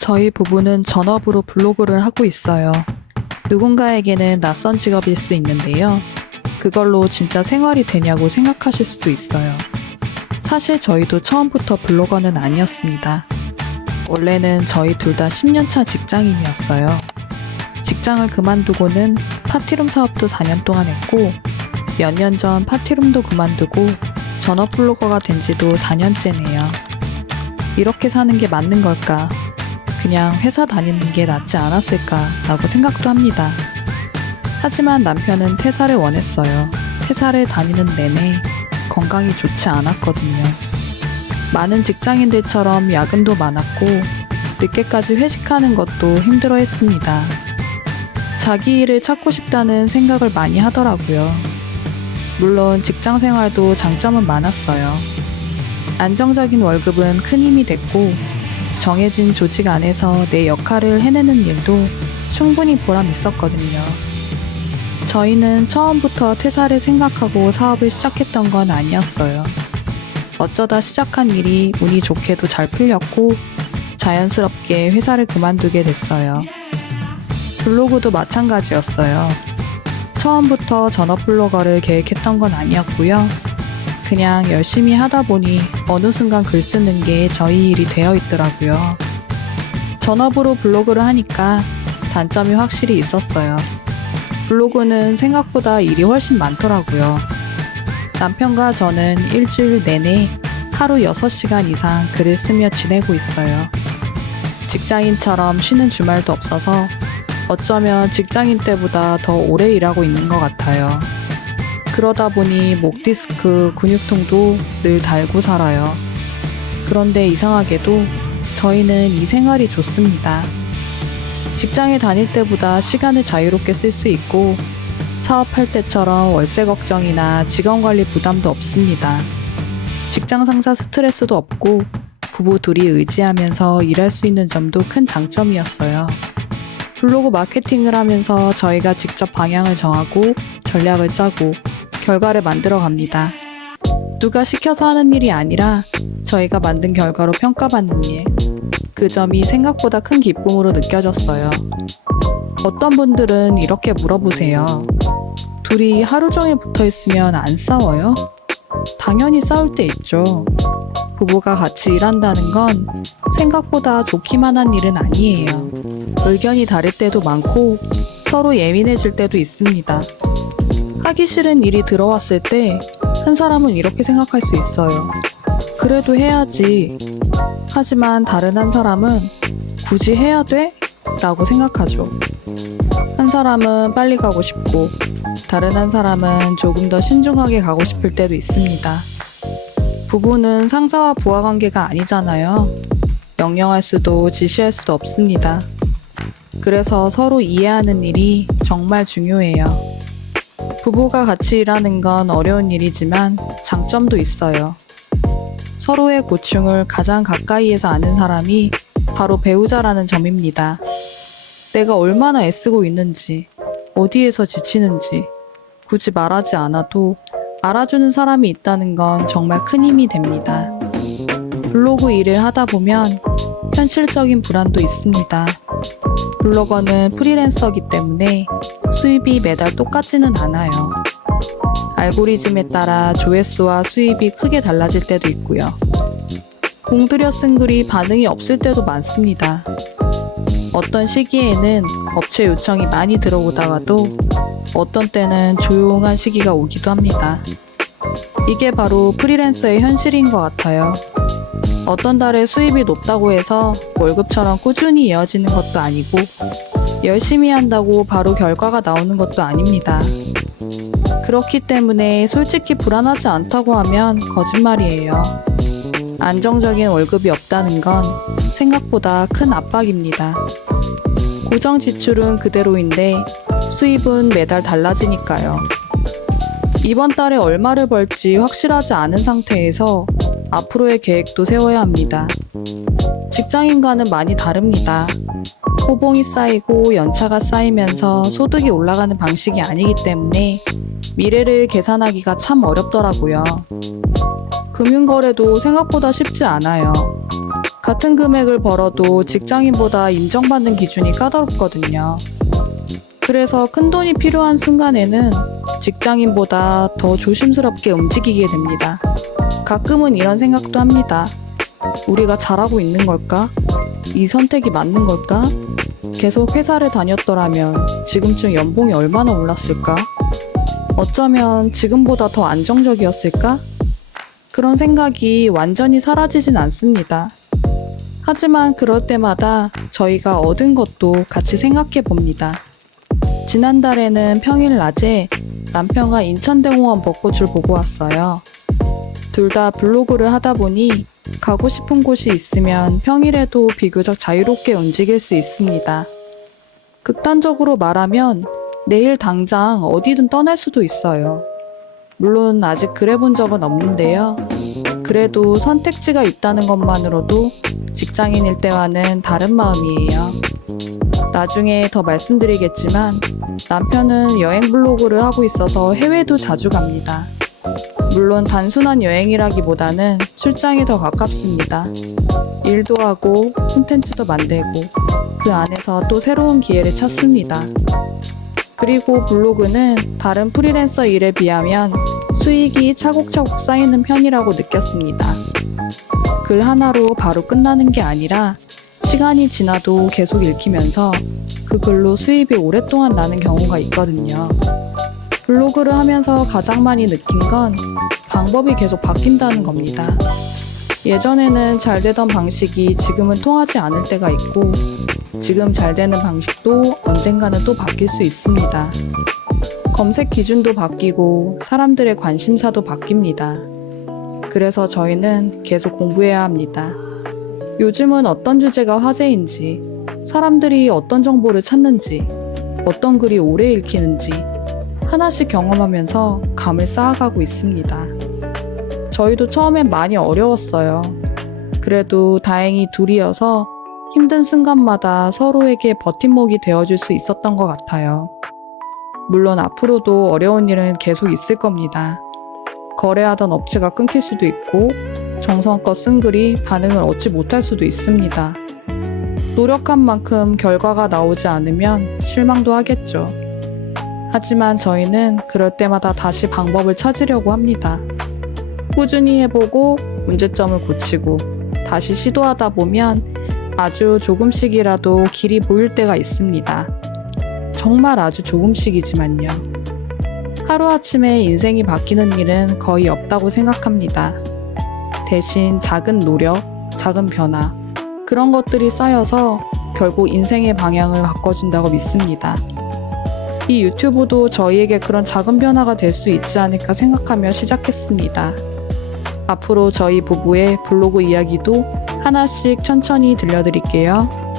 저희 부부는 전업으로 블로그를 하고 있어요. 누군가에게는 낯선 직업일 수 있는데요. 그걸로 진짜 생활이 되냐고 생각하실 수도 있어요. 사실 저희도 처음부터 블로거는 아니었습니다. 원래는 저희 둘 다 10년차 직장인이었어요. 직장을 그만두고는 파티룸 사업도 4년 동안 했고, 몇 년 전 파티룸도 그만두고 전업 블로거가 된 지도 4년째네요. 이렇게 사는 게 맞는 걸까? 그냥 회사 다니는 게 낫지 않았을까라고 생각도 합니다. 하지만 남편은 퇴사를 원했어요. 회사를 다니는 내내 건강이 좋지 않았거든요. 많은 직장인들처럼 야근도 많았고 늦게까지 회식하는 것도 힘들어 했습니다. 자기 일을 찾고 싶다는 생각을 많이 하더라고요. 물론 직장 생활도 장점은 많았어요. 안정적인 월급은 큰 힘이 됐고 정해진 조직 안에서 내 역할을 해내는 일도 충분히 보람 있었거든요. 저희는 처음부터 퇴사를 생각하고 사업을 시작했던 건 아니었어요. 어쩌다 시작한 일이 운이 좋게도 잘 풀렸고 자연스럽게 회사를 그만두게 됐어요. 블로그도 마찬가지였어요. 처음부터 전업 블로거를 계획했던 건 아니었고요. 그냥 열심히 하다 보니 어느 순간 글 쓰는 게 저희 일이 되어 있더라고요. 전업으로 블로그를 하니까 단점이 확실히 있었어요. 블로그는 생각보다 일이 훨씬 많더라고요. 남편과 저는 일주일 내내 하루 6시간 이상 글을 쓰며 지내고 있어요. 직장인처럼 쉬는 주말도 없어서 어쩌면 직장인 때보다 더 오래 일하고 있는 것 같아요. 그러다 보니 목 디스크, 근육통도 늘 달고 살아요. 그런데 이상하게도 저희는 이 생활이 좋습니다. 직장에 다닐 때보다 시간을 자유롭게 쓸 수 있고 사업할 때처럼 월세 걱정이나 직원 관리 부담도 없습니다. 직장 상사 스트레스도 없고 부부 둘이 의지하면서 일할 수 있는 점도 큰 장점이었어요. 블로그 마케팅을 하면서 저희가 직접 방향을 정하고 전략을 짜고 결과를 만들어 갑니다. 누가 시켜서 하는 일이 아니라 저희가 만든 결과로 평가받는 일. 그 점이 생각보다 큰 기쁨으로 느껴졌어요. 어떤 분들은 이렇게 물어보세요. 둘이 하루 종일 붙어 있으면 안 싸워요? 당연히 싸울 때 있죠. 부부가 같이 일한다는 건 생각보다 좋기만 한 일은 아니에요. 의견이 다를 때도 많고 서로 예민해질 때도 있습니다. 하기 싫은 일이 들어왔을 때 한 사람은 이렇게 생각할 수 있어요. 그래도 해야지. 하지만 다른 한 사람은 굳이 해야 돼? 라고 생각하죠. 한 사람은 빨리 가고 싶고 다른 한 사람은 조금 더 신중하게 가고 싶을 때도 있습니다. 부부는 상사와 부하 관계가 아니잖아요. 명령할 수도 지시할 수도 없습니다. 그래서 서로 이해하는 일이 정말 중요해요. 부부가 같이 일하는 건 어려운 일이지만 장점도 있어요. 서로의 고충을 가장 가까이에서 아는 사람이 바로 배우자라는 점입니다. 내가 얼마나 애쓰고 있는지, 어디에서 지치는지 굳이 말하지 않아도 알아주는 사람이 있다는 건 정말 큰 힘이 됩니다. 블로그 일을 하다 보면 현실적인 불안도 있습니다. 블로거는 프리랜서이기 때문에 수입이 매달 똑같지는 않아요. 알고리즘에 따라 조회수와 수입이 크게 달라질 때도 있고요. 공들여 쓴 글이 반응이 없을 때도 많습니다. 어떤 시기에는 업체 요청이 많이 들어오다가도 어떤 때는 조용한 시기가 오기도 합니다. 이게 바로 프리랜서의 현실인 것 같아요. 어떤 달에 수입이 높다고 해서 월급처럼 꾸준히 이어지는 것도 아니고 열심히 한다고 바로 결과가 나오는 것도 아닙니다. 그렇기 때문에 솔직히 불안하지 않다고 하면 거짓말이에요. 안정적인 월급이 없다는 건 생각보다 큰 압박입니다. 고정 지출은 그대로인데 수입은 매달 달라지니까요. 이번 달에 얼마를 벌지 확실하지 않은 상태에서 앞으로의 계획도 세워야 합니다. 직장인과는 많이 다릅니다. 호봉이 쌓이고 연차가 쌓이면서 소득이 올라가는 방식이 아니기 때문에 미래를 계산하기가 참 어렵더라고요. 금융거래도 생각보다 쉽지 않아요. 같은 금액을 벌어도 직장인보다 인정받는 기준이 까다롭거든요. 그래서 큰돈이 필요한 순간에는 직장인보다 더 조심스럽게 움직이게 됩니다. 가끔은 이런 생각도 합니다. 우리가 잘하고 있는 걸까? 이 선택이 맞는 걸까? 계속 회사를 다녔더라면 지금쯤 연봉이 얼마나 올랐을까? 어쩌면 지금보다 더 안정적이었을까? 그런 생각이 완전히 사라지진 않습니다. 하지만 그럴 때마다 저희가 얻은 것도 같이 생각해 봅니다. 지난달에는 평일 낮에 남편과 인천대공원 벚꽃을 보고 왔어요. 둘 다 블로그를 하다 보니 가고 싶은 곳이 있으면 평일에도 비교적 자유롭게 움직일 수 있습니다. 극단적으로 말하면 내일 당장 어디든 떠날 수도 있어요. 물론 아직 그래본 적은 없는데요. 그래도 선택지가 있다는 것만으로도 직장인일 때와는 다른 마음이에요. 나중에 더 말씀드리겠지만 남편은 여행 블로그를 하고 있어서 해외도 자주 갑니다. 물론 단순한 여행이라기보다는 출장이 더 가깝습니다. 일도 하고 콘텐츠도 만들고 그 안에서 또 새로운 기회를 찾습니다. 그리고 블로그는 다른 프리랜서 일에 비하면 수익이 차곡차곡 쌓이는 편이라고 느꼈습니다. 글 하나로 바로 끝나는 게 아니라 시간이 지나도 계속 읽히면서 그 글로 수입이 오랫동안 나는 경우가 있거든요. 블로그를 하면서 가장 많이 느낀 건 방법이 계속 바뀐다는 겁니다. 예전에는 잘 되던 방식이 지금은 통하지 않을 때가 있고 지금 잘 되는 방식도 언젠가는 또 바뀔 수 있습니다. 검색 기준도 바뀌고 사람들의 관심사도 바뀝니다. 그래서 저희는 계속 공부해야 합니다. 요즘은 어떤 주제가 화제인지, 사람들이 어떤 정보를 찾는지, 어떤 글이 오래 읽히는지 하나씩 경험하면서 감을 쌓아가고 있습니다. 저희도 처음엔 많이 어려웠어요. 그래도 다행히 둘이어서 힘든 순간마다 서로에게 버팀목이 되어줄 수 있었던 것 같아요. 물론 앞으로도 어려운 일은 계속 있을 겁니다. 거래하던 업체가 끊길 수도 있고 정성껏 쓴 글이 반응을 얻지 못할 수도 있습니다. 노력한 만큼 결과가 나오지 않으면 실망도 하겠죠. 하지만 저희는 그럴 때마다 다시 방법을 찾으려고 합니다. 꾸준히 해보고 문제점을 고치고 다시 시도하다 보면 아주 조금씩이라도 길이 보일 때가 있습니다. 정말 아주 조금씩이지만요. 하루아침에 인생이 바뀌는 일은 거의 없다고 생각합니다. 대신 작은 노력, 작은 변화, 그런 것들이 쌓여서 결국 인생의 방향을 바꿔준다고 믿습니다. 이 유튜브도 저희에게 그런 작은 변화가 될 수 있지 않을까 생각하며 시작했습니다. 앞으로 저희 부부의 블로그 이야기도 하나씩 천천히 들려드릴게요.